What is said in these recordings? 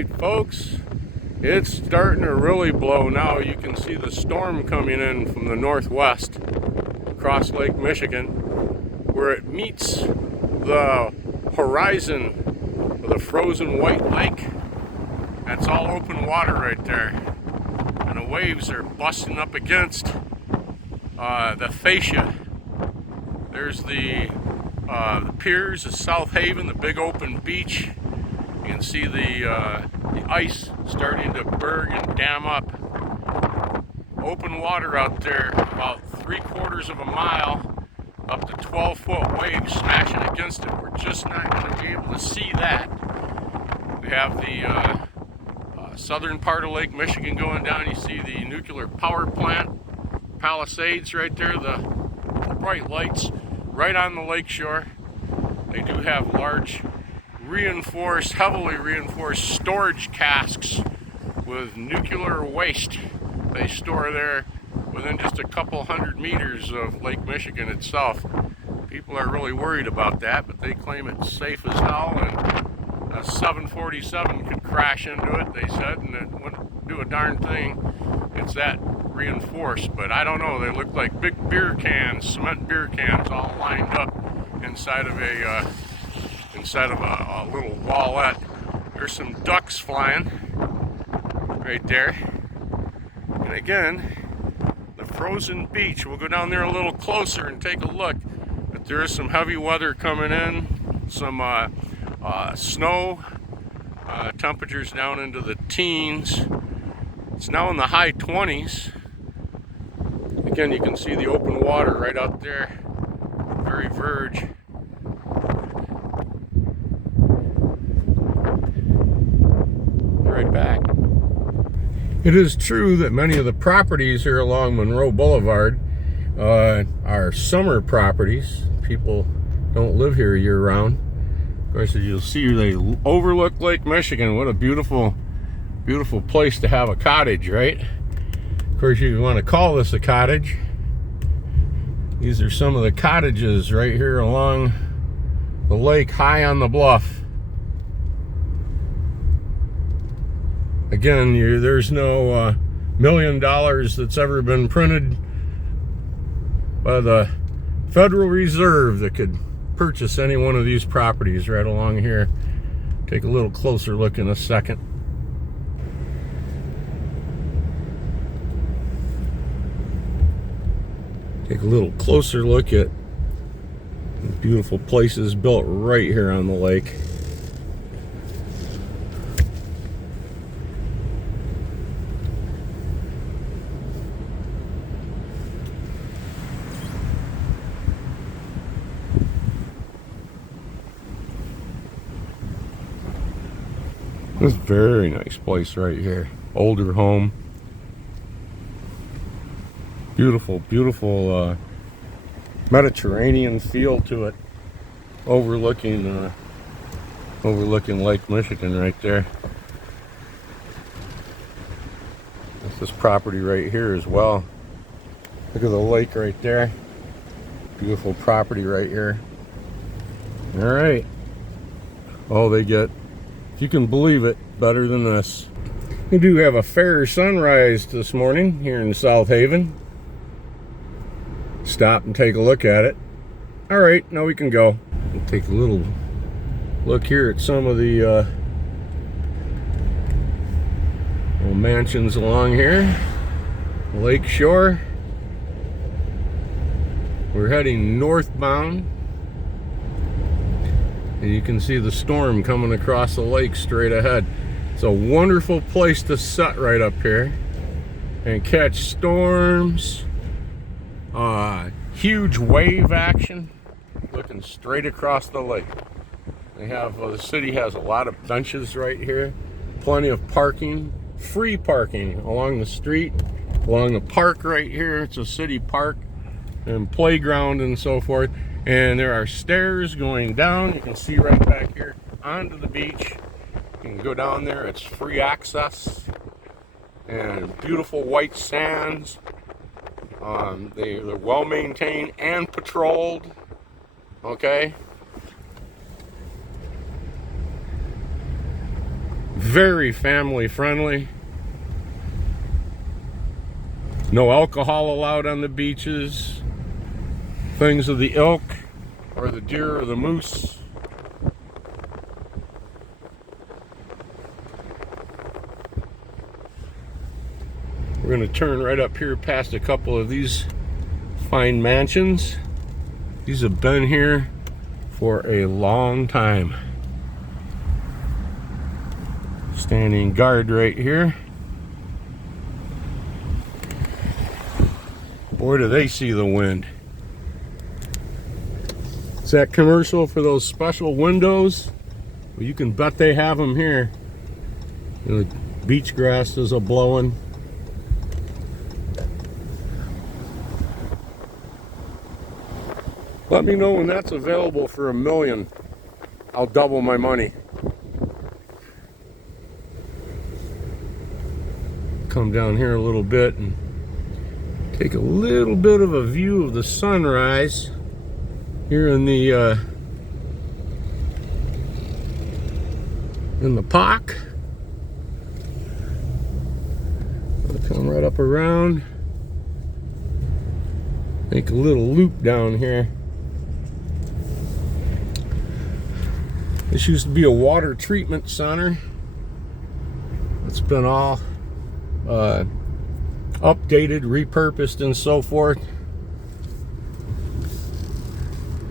right, folks, it's starting to really blow now. You can see the storm coming in from the northwest across Lake Michigan, where it meets the horizon of the frozen white lake. That's all open water right there, and the waves are busting up against the fascia. There's the piers of South Haven, the big open beach. You can see the ice starting to berg and dam up. Open water out there, about 3/4 of a mile, up to 12-foot waves smashing against it. We're just not going to be able to see that. We have the southern part of Lake Michigan going down. You see the nuclear power plant, Palisades right there, the bright lights right on the lake shore. They do have large reinforced, heavily reinforced storage casks with nuclear waste they store there within just a couple 100 meters of Lake Michigan itself. People are really worried about that, but they claim it's safe as hell, and a 747 could crash into it, they said, and it wouldn't do a darn thing. It's that reinforced, but I don't know. They look like big beer cans, cement beer cans, all lined up inside of a little wallette. There's some ducks flying right there. And again, the frozen beach. We'll go down there a little closer and take a look. But there is some heavy weather coming in, some snow, temperatures down into the teens. It's now in the high 20s. Again, you can see the open water right out there, very verge. Right back. It is true that many of the properties here along Monroe Boulevard are summer properties. People don't live here year-round. Of course, as you'll see, they overlook Lake Michigan. What a beautiful, beautiful place to have a cottage, right? Of course, you want to call this a cottage. These are some of the cottages right here along the lake, high on the bluff. Again, there's no $1 million that's ever been printed by the Federal Reserve that could purchase any one of these properties right along here. Take a little closer look in a second. Take a little closer look at beautiful places built right here on the lake. This is a very nice place right here. Older home. Beautiful, beautiful Mediterranean feel to it. Overlooking Lake Michigan right there. That's this property right here as well. Look at the lake right there. Beautiful property right here. All right. Oh, they get, if you can believe it, better than this. We do have a fair sunrise this morning here in South Haven. Stop and take a look at it. All right, now we can go. We'll take a little look here at some of the little mansions along here. Lake shore. We're heading northbound. And you can see the storm coming across the lake straight ahead. It's a wonderful place to sit right up here and catch storms. Huge wave action looking straight across the lake. They have the city has a lot of benches right here, plenty of parking, free parking along the street, along the park right here. It's a city park and playground and so forth. And there are stairs going down. You can see right back here onto the beach. You can go down there. It's free access and beautiful white sands. They're well maintained and patrolled. Okay. very family friendly. No alcohol allowed on the beaches. Things of the elk or the deer or the moose. We're going to turn right up here past a couple of these fine mansions. These have been here for a long time. Standing guard right here. Boy, do they see the wind. It's that commercial for those special windows. Well, you can bet they have them here. You know, the beach grass is a-blowing. Let me know when that's available for $1 million. I'll double my money. Come down here a little bit and take a little bit of a view of the sunrise here in the park. I'll come right up around, make a little loop down here. This used to be a water treatment center. It's been all updated, repurposed, and so forth.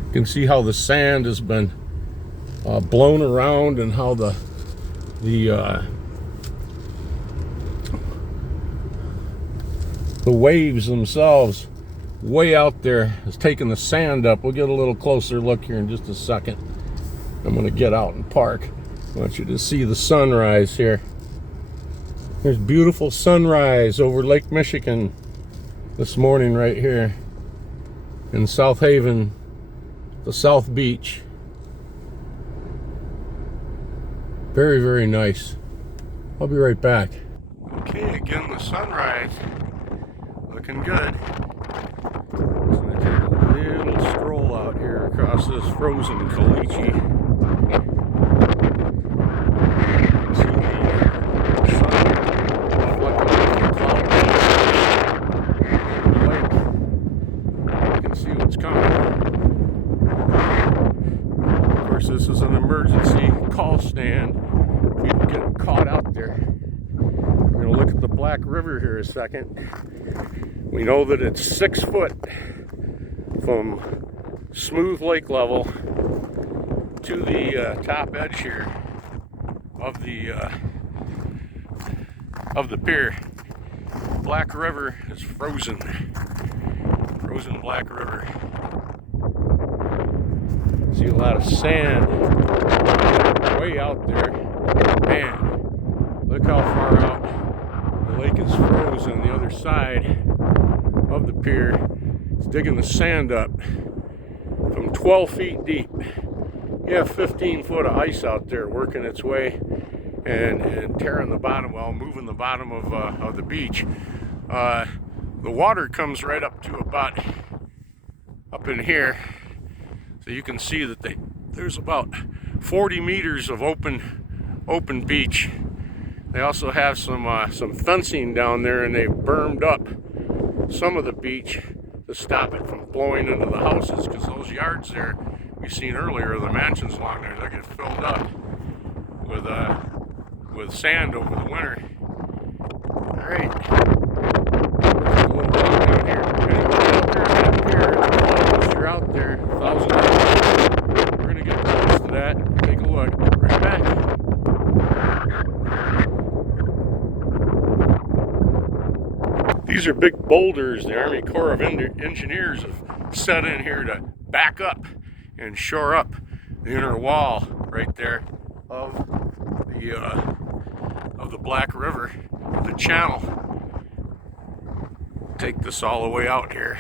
You can see how the sand has been blown around, and how the waves themselves way out there has taken the sand up. We'll get a little closer look here in just a second. I'm going to get out and park. I want you to see the sunrise here. There's beautiful sunrise over Lake Michigan this morning right here in South Haven, the South Beach. Very, very nice. I'll be right back. Okay, again, the sunrise looking good. Just going to take a little stroll out here across this frozen caliche. This is an emergency call stand. People getting caught out there. We're going to look at the Black River here a second. We know that it's 6 foot from smooth lake level to the top edge here of the pier. Black River is frozen. Frozen Black River. See a lot of sand way out there. Man, look how far out the lake is frozen. The other side of the pier is digging the sand up from 12 feet deep. You have 15 foot of ice out there working its way and tearing the bottom, well, moving the bottom of the beach. The water comes right up to about up in here. So you can see that there's about 40 meters of open beach. They also have some fencing down there, and they've bermed up some of the beach to stop it from blowing into the houses, because those yards there we've seen earlier, the mansions along there, they get filled up with sand over the winter. All right, take a little walk down here. If you're out there, 1,000 yards. We're gonna get close to that. Take a look. Right back. These are big boulders the Army Corps of Engineers have set in here to back up and shore up the inner wall right there of the Black River, the channel. Take this all the way out here.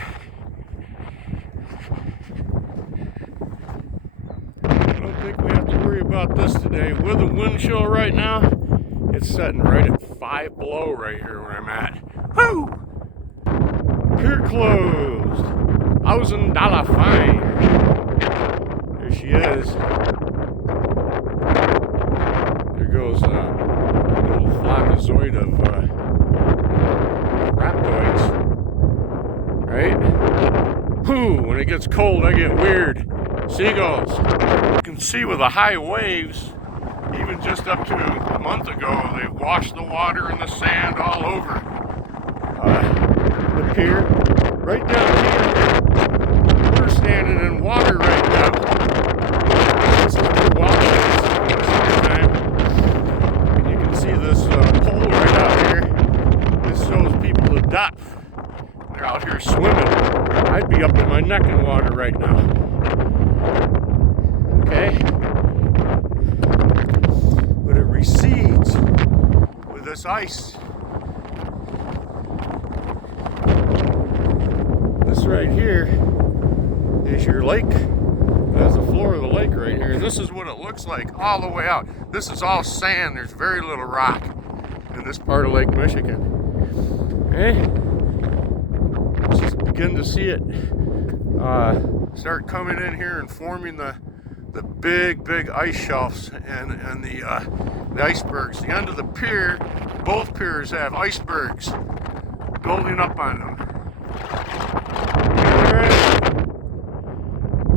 I don't think we have to worry about this today. With the wind chill right now, it's setting right at 5 below right here where I'm at. Woo! Pier closed. $1,000 fine. There she is. There goes trapezoid of rhabdoids, right? Whew, when it gets cold, I get weird. Seagulls. You can see with the high waves, even just up to a month ago, they washed the water and the sand all over the pier. Right down here, we're standing in water right now. This is the water summertime. And you can see this pole right out here. This shows people the depth. They're out here swimming. I'd be up to my neck in water right now. Okay? But it recedes with this ice. This right here is your lake. That's the floor of the lake right here. And this is what it looks like all the way out. This is all sand. There's very little rock in this part of Lake Michigan. Okay? Just begin to see it start coming in here and forming the big ice shelves and the icebergs. The end of the pier, both piers have icebergs building up on them.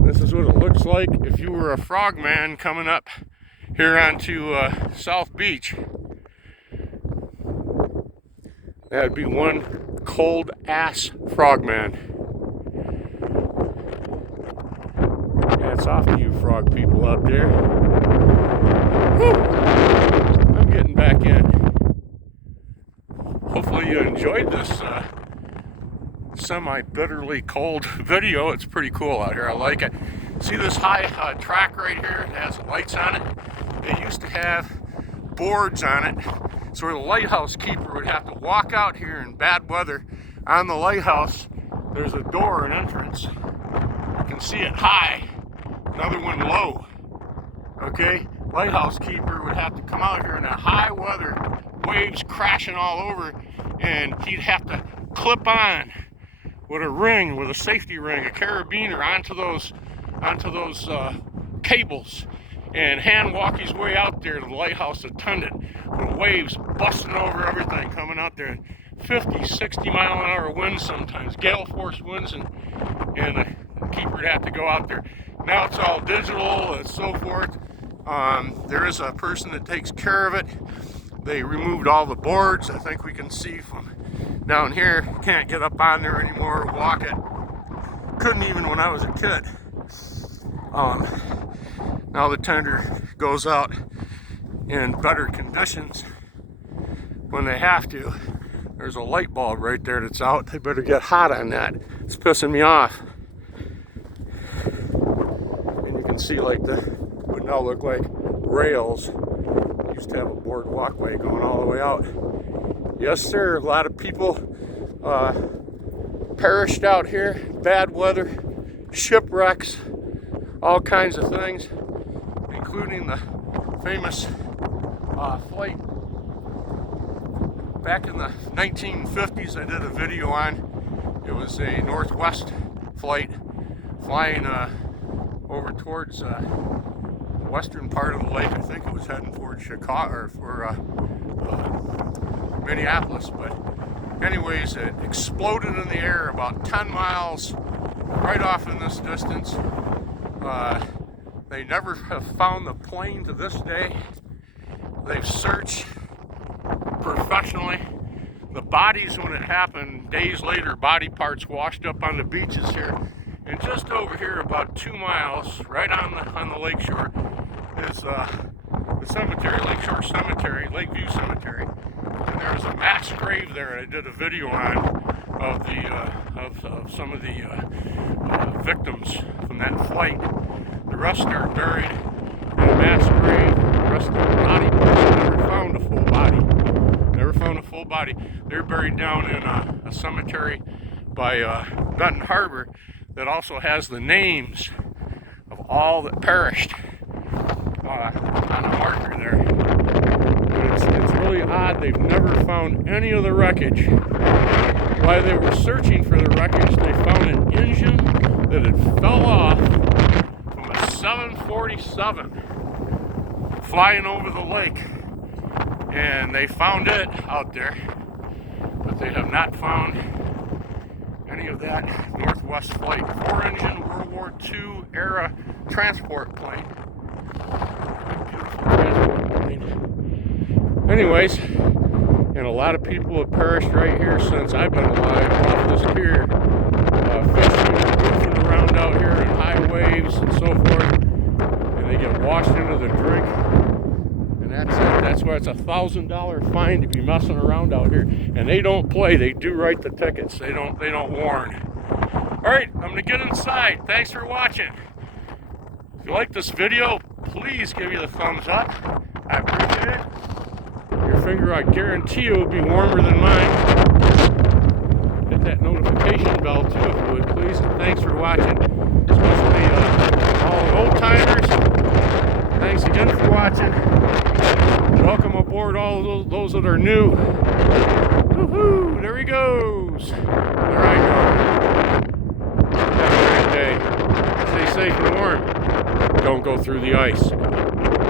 This is what it looks like if you were a frogman coming up here onto South Beach. That'd be one cold ass frogman. Hats off to you frog people out there. Whew. I'm getting back in. Hopefully you enjoyed this semi-bitterly cold video. It's pretty cool out here. I like it. See this high track right here? It has lights on it. It used to have boards on it, so the lighthouse keeper would have to walk out here in bad weather. On the lighthouse, there's a door, an entrance. You can see it high, another one low. Okay, lighthouse keeper would have to come out here in that high weather, waves crashing all over, and he'd have to clip on with a ring, with a safety ring, a carabiner onto those cables, and hand walk his way out there to the lighthouse attendant with waves busting over everything, coming out there 50, 60 mile an hour winds sometimes, gale force winds, and the keeper would have to go out there. Now it's all digital and so forth. There is a person that takes care of it. They removed all the boards. I think we can see from down here. Can't get up on there anymore, walk it. Couldn't even when I was a kid. Now the tender goes out in better conditions when they have to. There's a light bulb right there that's out. They better get hot on that. It's pissing me off. And you can see like the would now look like rails. Used to have a board walkway going all the way out. Yes, sir. A lot of people perished out here. Bad weather, shipwrecks, all kinds of things, including the famous flight back in the 1950s. I did a video on. It was a Northwest flight flying over towards the western part of the lake. I think it was heading towards Chicago or for Minneapolis, but anyways, it exploded in the air about 10 miles right off in this distance. They never have found the plane to this day. They've searched professionally. The bodies, when it happened, days later, body parts washed up on the beaches here. And just over here, about 2 miles, right on the lakeshore, is the cemetery, Lakeshore Cemetery, Lakeview Cemetery. And there's a mass grave there, and I did a video on of some of the victims from that flight. The rest are buried in a mass grave. The rest of their body parts never found a full body. Never found a full body. They're buried down in a cemetery by Benton Harbor that also has the names of all that perished on the marker there. It's really odd. They've never found any of the wreckage. While they were searching for the wreckage, they found an engine that had fell off from a 747 flying over the lake. and they found it out there, but they have not found any of that Northwest Flight 4-engine World War II era transport plane. Beautiful transport plane. Anyways, and a lot of people have perished right here since I've been alive off this pier, fishing and goofing around out here in high waves and so forth, and they get washed into the drink. That's it. That's why it's a $1,000 fine to be messing around out here. And they don't play. They do write the tickets. They don't warn. All right, I'm gonna get inside. Thanks for watching. If you like this video, please give me the thumbs up. I appreciate it. Your finger, I guarantee you, will be warmer than mine. Hit that notification bell too, if you would, please. And thanks for watching. Especially all old timers. Thanks again for watching. Welcome aboard all those that are new. Woohoo! There he goes. There I go. Have a great day. Stay safe and warm. Don't go through the ice.